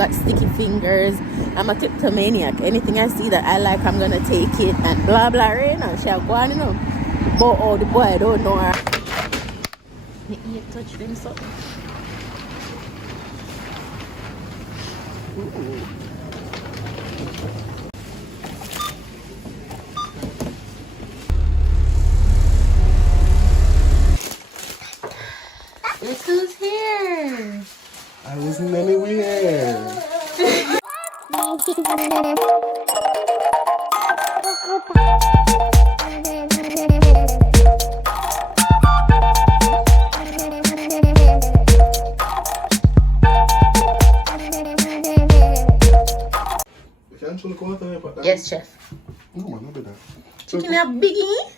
got sticky fingers. I'm a kleptomaniac. Anything I see that I like, I'm gonna take it and blah blah. Right now, she'll go on, you know. But oh, the boy don't know her. Me ear touch them something. Ooh. Look who's here. I wasn't anywhere. Yes, chef. No, man, not better. Chicken are biggie.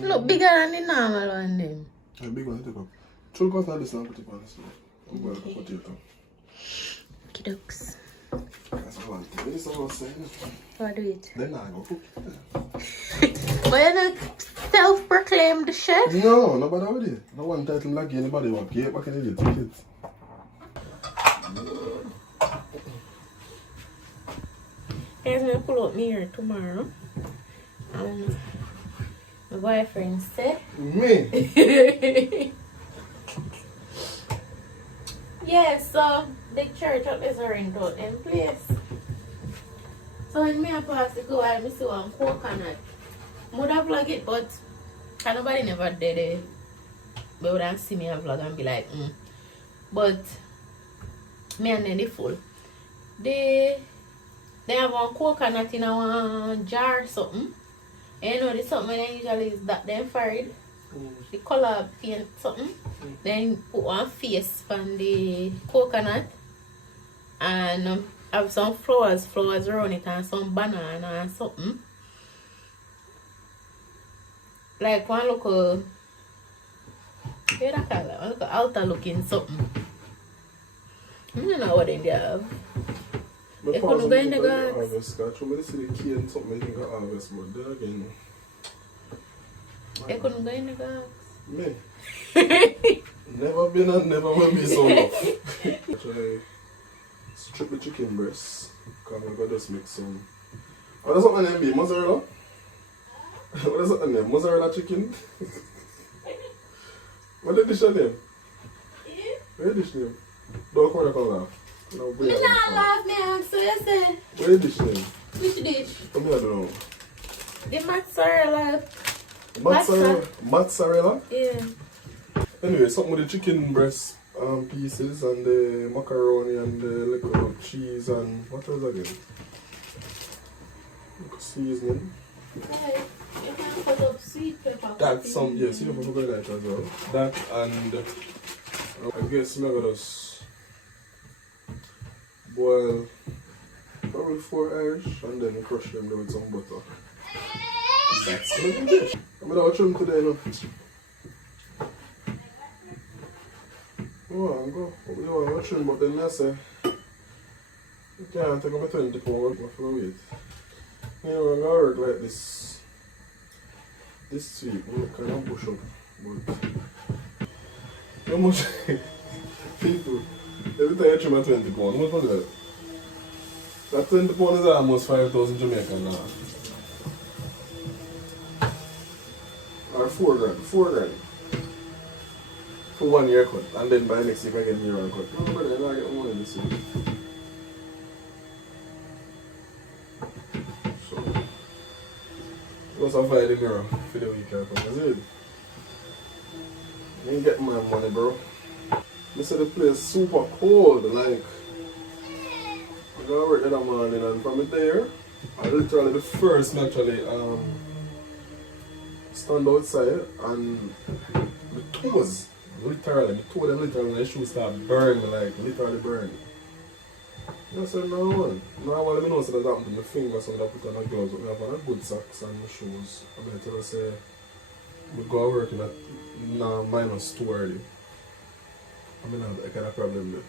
Look bigger than the normal one then. A big one, take up. Chul cut now this one, put it on this one. I'm going to put it on. Kidokes. That's all I'm saying. This is all I'm saying. What do it? Then I go cook. But you're not self-proclaimed chef? No, nobody with it. No one title like anybody want. Get back in the take it. Guys, I'm going to pull up me here tomorrow. My boyfriend said. Me? Yeah, so the church up is rent out in place. So when me and pass to go, I see one coconut. Would have vlog it, but nobody never did it. They wouldn't see me a vlog and be like, But me and then they full. They have one coconut in a jar or something. And you know the something they usually is that them fried. The color paint something. Then put one face on the coconut. And have some flowers around it and some banana and something. Like one local, what do you call it? One local altar looking something. I don't know what they have. They couldn't go in the garden. I told me to see the key and something they can harvest, but there again. They couldn't go in the garden. Me? Never been and never will be so low. Try strip the chicken breast. Because I'm going to just make some. What does something name be? Mozzarella? What is that name? Mozzarella chicken? What is the dish name? What is the dish name? Don't come and laugh. No, me not laugh, man. So you say. What is the dish name? Which dish? I don't know. The mozzarella. Mozzarella? Yeah. Anyway, something with the chicken breast pieces and the macaroni and the little cheese and what else again? Seasoning. Yeah, you can put up sweet pepper. That's some, yes, you can put that as well. That and I guess I'm gonna just boil probably 4 Irish and then crush them with some butter. That's the dish. I'm gonna watch them today, look. Oh, I'm going to watch them, but then I say, you can't take up a 20 pound for weight. You know, I'm going to work like this week, I'm kind of push up, but how much people, every time I trim my 20 pound, how much was that? That 20 pound is almost 5,000 Jamaican now. Or 4 grand, 4 grand. For 1 year cut, and then by next week I get year one cut. No, but then I get money this week. So, once I find the mirror for the week I come, that's it. I ain't getting my money, bro. This is the place super cold, like. I gotta work in the morning, and from there, I literally the first naturally stand outside and the toes. Literally, the toe them literally, the shoes start burning, like literally burning. I said, no one. Now, I know that happened to my fingers and I put on a gloves, but I have on a good socks and my shoes. I'm going to tell you, say, I go working at -2 early. I mean, I have a kind of problem there.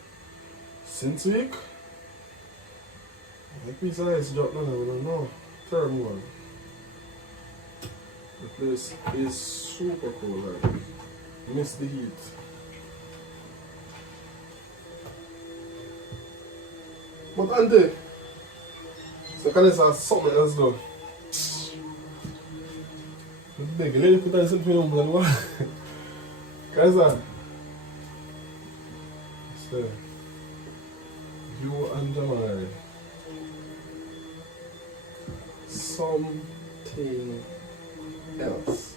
Since week, my piece of ice dropped down, I don't know. Third one. The place is super cold, like. Miss the heat. But auntie, so can I say something else though? Big lady put on something on and what? Kaisa. So, you and Jamal. Something else.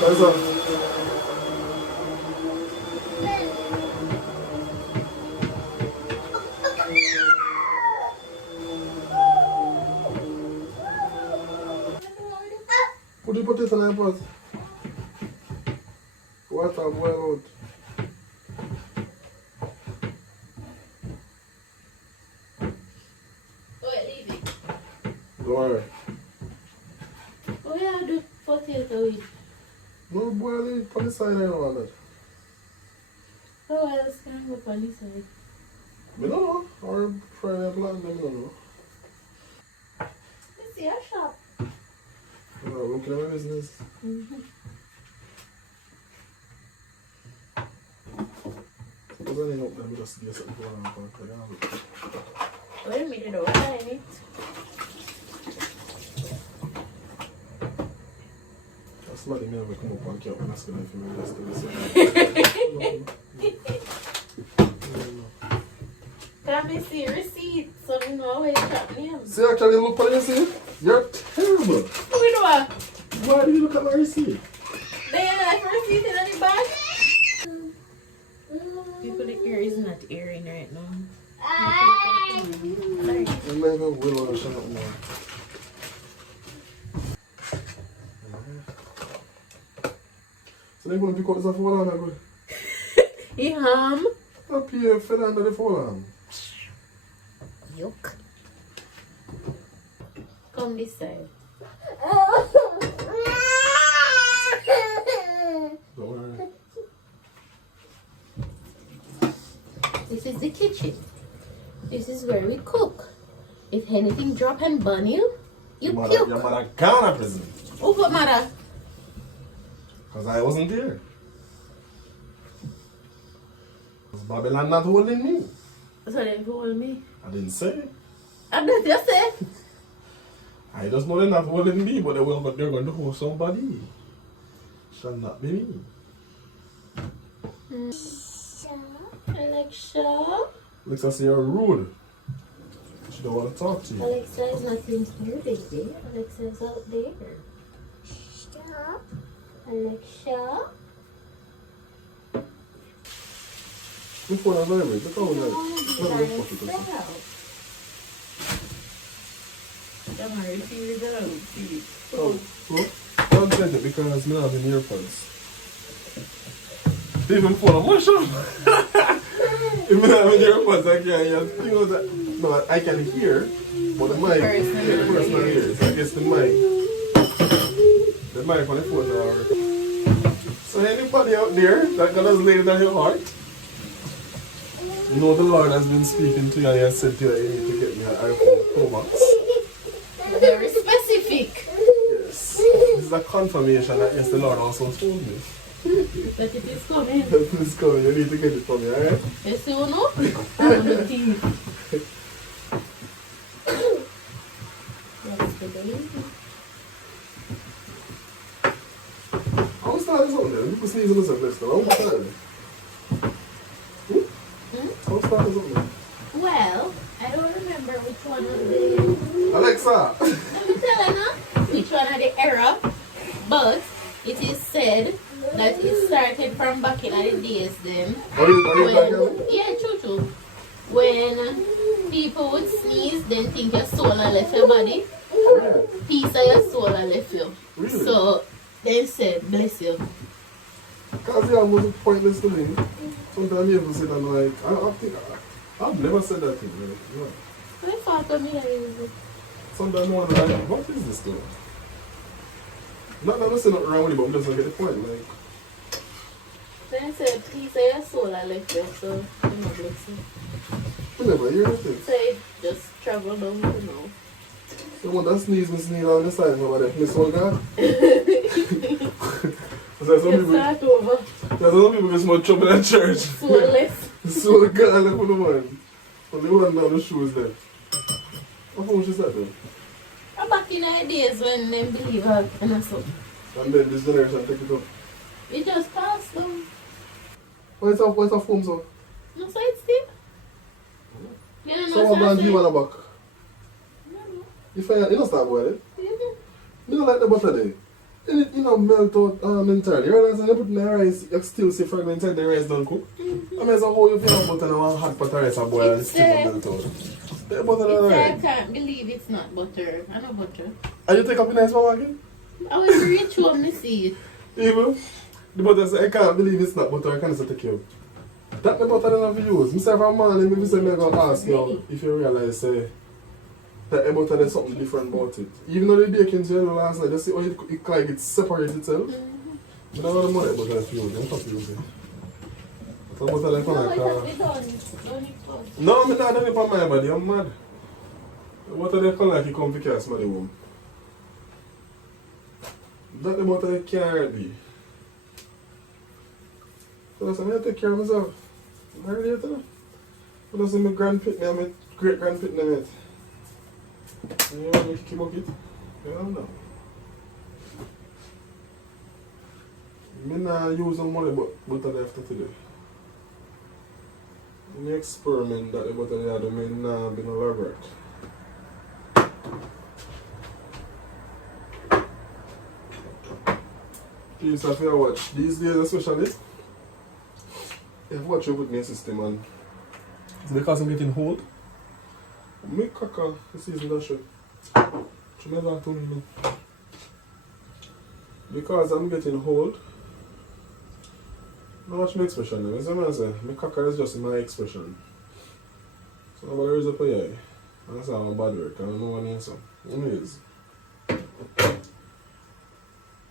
Kaisa. Put the potato in the pot. Water boil out. Wait, leave it. Don't worry. Oh yeah, do potato with. No boil it on the side and all that. How else can I go on this side? I don't know. Or fry a plant, I don't know. Let's see a shop. I'm not looking at my business. Suppose I need help them just get something going on. Wait a minute, don't sign it. Somebody may have come up and keep asking if you may just do this. Can I see receipt so we know where it's happening? See, actually, look at your receipt. You're terrible. Who do I? Why do you look at my receipt? They have like receipt in the bag? People, the ear is not airing right now. Sorry. You may go will or shut up now. So they're going to pick up this phone and go. Up here, fell under the phone. Yuck. Come this side. Don't worry. This is the kitchen. This is where we cook. If anything drop and burn you, you puke. Your mother gone to prison. Oh, what matter? Because I wasn't there. Was Babylon not holding me? So they told me. I didn't say. I did you say? I just know they're not holding me, but they're going to hold somebody. Shall not be me. Alexa? Alexa say you're rude. She don't want to talk to you. Alexa is not in here, baby. Alexa is out there. Stop. Alexa? Before the vibrate, look how like. Don't worry, see it out. See it. Oh, well, don't get it because I don't have any earphones. Even for a mush up. If I don't have any earphones, I can't hear. You know that? No, I can hear, but the mic, the personal ears. I guess the mic on the phone are. So anybody out there that God has laid on your heart, you know the Lord has been speaking to you and He has said to you that you need to get me an iPhone Pro Max. Very specific. Yes. This is a confirmation that yes, the Lord also told me. But it is coming. Please come, you need to get it from me, alright? You see what no? I'm on the TV. That's the baby. I was starting something there. People sneeze on this list, though. I was starting. I was starting something there. Well, I don't remember which one of the... Alexa! Let me tell you now which one of the error, but it is said that it started from back in the days then. Are you talking? Yeah, true. When people would sneeze, then think your soul had left your body. Yeah. Piece of your soul had left you. Really? So they said, bless you. Because yeah, was pointless to me. Sometimes you say that like, I've never said that thing. Like, yeah. I thought of me that it was Sometimes I wonder, like, what is this though? Not that I'm saying nothing wrong with it, but I'm just gonna get the point. Like, Then said, piece of your soul I left you, so I'm bless you. we never hear anything. So it just travel down to now. So when that sneeze, me sneeze on the side, nobody miss one guy. There's some people, Start over. there's some people get small trouble in church. So less. So gone left for the man. Only one down the shoes there. What phone she said then? Back in the days when they believe her and so. And then this generation take it up. It just passed them. What's a phone so? No, so it's still. You don't know So what man do you what want back? If you don't start boiling. You don't like the butter there. And it melt out entirely. You realize when you put in the rice, you still see fragment inside the rice don't cook. I mean, it's a whole you have butter and one hot pot of rice and boil and It's, still melt out. The butter and I rice. can't believe it's not butter. I know butter. And you take up in the supermarket? I was rich when I see it. Even the butter say, I can't believe it's not butter, I can't say take you. That the butter that I use. Myself and man, maybe say I'm gonna ask you if you realize that the butter there's something different about it. Even though the bacon gel last night, just see how it like it separates itself. I don't know the money butter that's used, I'm not using. So butter like No, like it has to be done. Done it first. no, I'm not doing it for my body, I'm mad. The butter they come like you come to cast my home. That the butter they can't be. So I need to take care of myself. I'm ready to know. But that's my grandpit and my great grandpit name it. And you want me to keep up it? I don't know. I'm not using money but butter after today. The experiment that the butter they had, I mean, been elaborate. Please, if you watch these days especially, if you watch you put me in system and it's because I'm getting old. Me caca the season that shit. She never talk to me now. Because I'm getting old. Now watch my expression now. You see what I say? My caca is just my expression. So nobody raise up a eye. That's how I'm bad work. I don't know what answer. Anyways.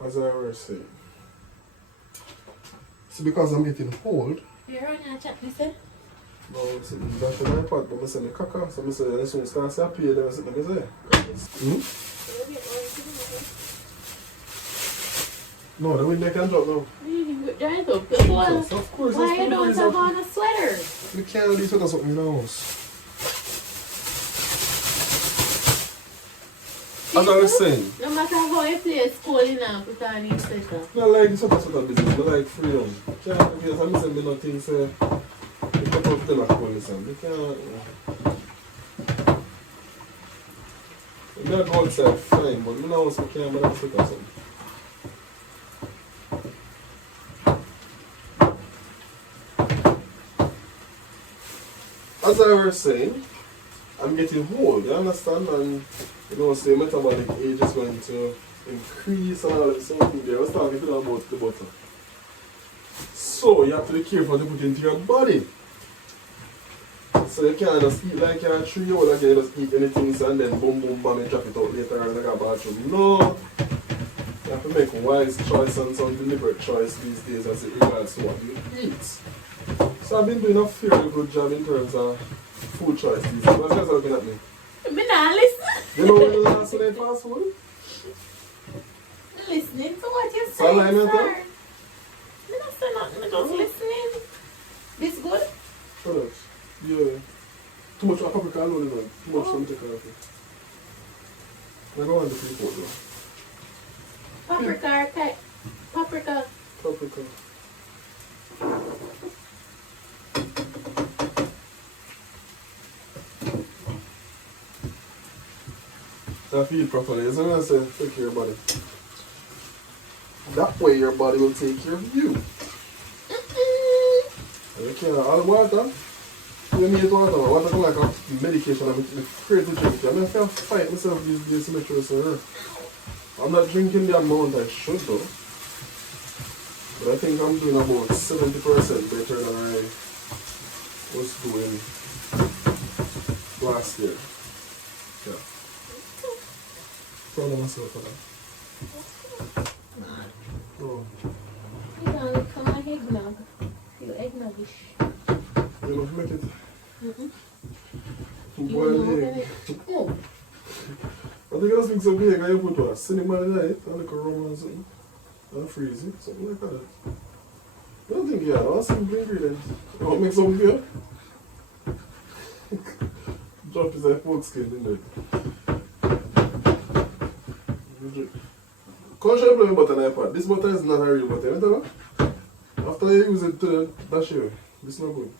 As I was saying. So because I'm getting old. You're on a chat, mister? No, see, that's in my pot, but I say me caca. So I say, as soon as I start to pay, then I sit and say. No, the wind they can drop now. Dry it up. Because Of course, why you don't have on a sweater? We can't do sweater something in the house. As I was saying, No matter how you play school, you know, put on your sweater. I like the sweater business, I like freedom. Can't, because I'm saying, nothing, say, the couple of them are calling some. You can't, you may go outside fine, but in the house, we can't buy a sweater something. As I was saying, I'm getting old, you understand? And you know, say metabolic age is going to increase and all this something there. I was talking to them about the butter. So you have to be careful to put into your body. So you can't just eat like you're 3 years old again, you just eat anything and then boom boom bam and drop it out later and like a bathroom. No. You have to make a wise choice and some deliberate choice these days as it regards to what you eat. So I've been doing a fairly good job in terms of food choice these days. What's you guys looking at me? I'm not listening. You know when you last time you ate fast food? Listening to what you So say, line it up? sir. I'm not saying nothing, I'm just listening. This good? Shut up. Yeah. Too much paprika alone, you know. Too much something to take out of. I don't want to put it though. Paprika, okay. Paprika. Paprika. So if you eat properly, as I say, take care of your body. That way your body will take care of you. And you can't, all the water, you need water. Water come like a medication. I'm afraid to drink it. I mean, I can't fight myself these days to make sure it's I'm not drinking the amount I should though. But I think I'm doing about 70% better than I was doing last year. Yeah. Proud of myself for that. Oh. You know, come on, eggnog. Feel eggnoggish. You know, make it. Mm-mm. Boiled You egg. know, oh. What some egg and you put what? Cinnamon in it, and like a rum and something. And freeze it, something like that. I don't think you have all simple ingredients. You want to make something here? Drop his like pork skin in there. Can't you play with butter in iPad? This butter is not a real butter, you know? After you use it to dash you, this is not good.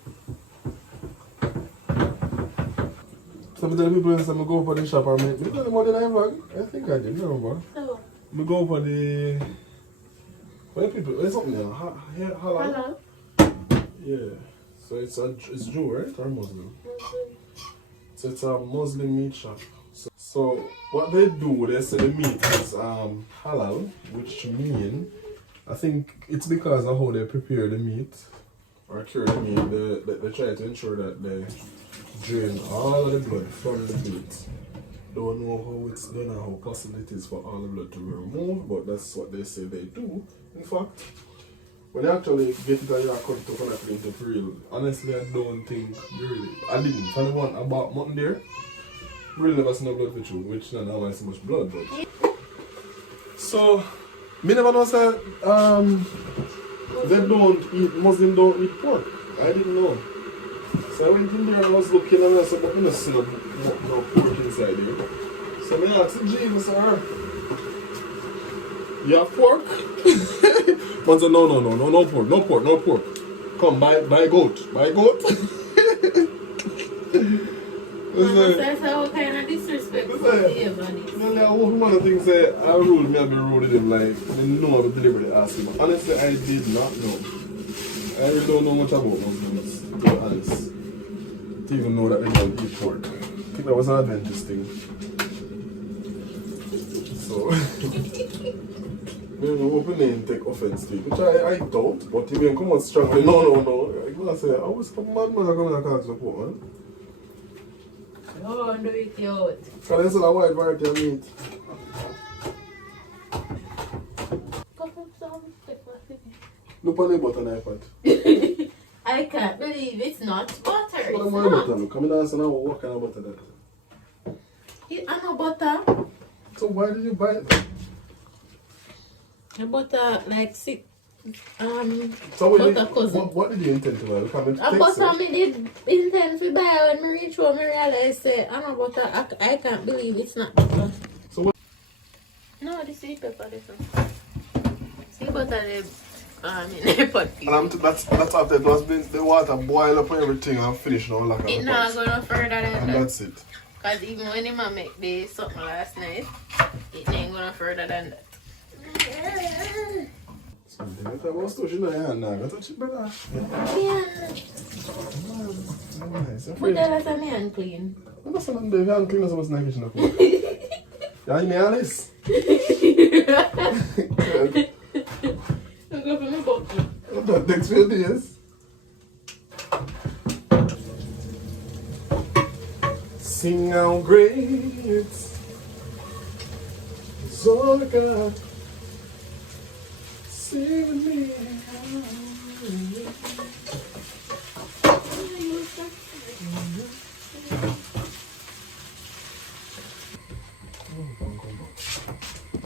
Some of the people when I go for the shop and make me tell them what did I vlog? I think I did, remember? So, I go for the where people there's something there. Halal? hello. Yeah. So it's Jew, right? Or Muslim? So it's a Muslim meat shop. So what they do, they say the meat is halal, which mean I think it's because of how they prepare the meat or cure the meat. They try to ensure that they drain all of the blood from the meat. Don't know how it's done or how possible it is for all the blood to be removed, but that's what they say they do. In fact, when you actually get it and you cut it up and clean it for real, honestly I don't think you really, I didn't. From the one about mutton there, really never seen no blood for true, which not have so much blood, but. So, me never know say, they don't eat, Muslims don't eat pork. I didn't know. So I went in there and I was looking and I said, but I don't see no pork inside here. So I asked Jesus, sir, you have pork? Man said, no pork. Come, buy goat. That's how kind of disrespectful to you, buddy. Well, woman things say I ruled me and be rude with him like I know I deliberately asked him. Honestly, I did not know. I really don't know much about Muslims, to be honest. To even know that they don't eat pork. I think that was an Adventist thing. So I hope you didn't take offense to it, which I don't, but if you come out strongly, no. I'm gonna say, I was a madman coming to call support, man. Oh, do it out. Because there's a wide variety of meat. Look on the butter knife at. I can't believe it's not butter. What It's am I not. butter? Come in and say, what kind of butter that? It's not butter. So why did you buy it? The butter like sick. So Butter cousin. what did you intend to buy? Come and A text butter it. me did intend to buy when me reach home, me realize say, I know butter. I can't believe it's not butter. So what? No, this is pepper. This one. See butter in the pot. And that's after it was been the water boil up and everything and finish now like It's not going further than and that. that's it. Because even when him make the something last night, it ain't going further than that. Something like that was touch in your hand now. Go touch it, brother. Yeah. Nice. But that is a man clean. I'm not saying the hand clean as much like kitchen. Yeah, you mean Alice? Look up in my bucket. That takes few days. Sing how great is all God. Sing with me.